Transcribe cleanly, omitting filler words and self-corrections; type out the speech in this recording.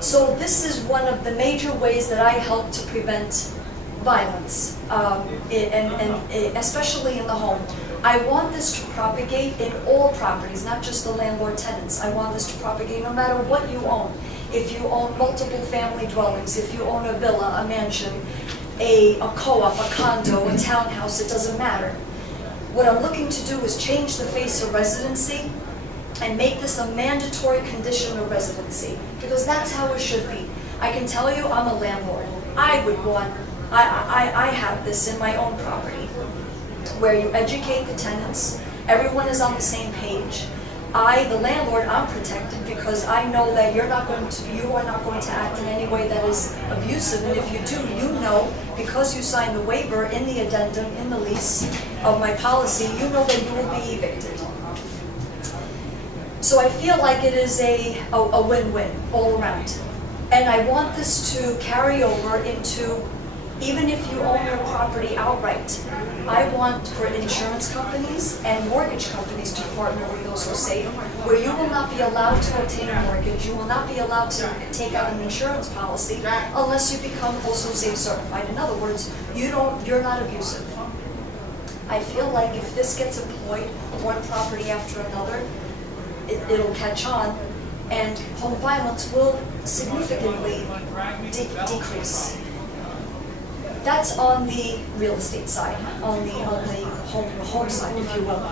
So this is one of the major ways that I help to prevent violence, especially in the home. I want this to propagate in all properties, not just the landlord tenants. I want this to propagate no matter what you own. If you own multiple family dwellings, if you own a villa, a mansion, a co-op, a condo, a townhouse, it doesn't matter. What I'm looking to do is change the face of residency and make this a mandatory condition of residency, because that's how it should be. I can tell you, I'm a landlord. I would want, I have this in my own property, where you educate the tenants, everyone is on the same page. The landlord, I'm protected because I know that you are not going to act in any way that is abusive, and if you do, you know, because you signed the waiver in the addendum, in the lease of my policy, you know that you will be evicted. So I feel like it is a win-win all around. And I want this to carry over into, even if you own your property outright, I want for insurance companies and mortgage companies to partner with Osso Safe, where you will not be allowed to obtain a mortgage, you will not be allowed to take out an insurance policy unless you become Osso Safe certified. In other words, you're not abusive. I feel like if this gets employed, one property after another, it'll catch on, and home violence will significantly decrease. That's on the real estate side, on the home side, if you will.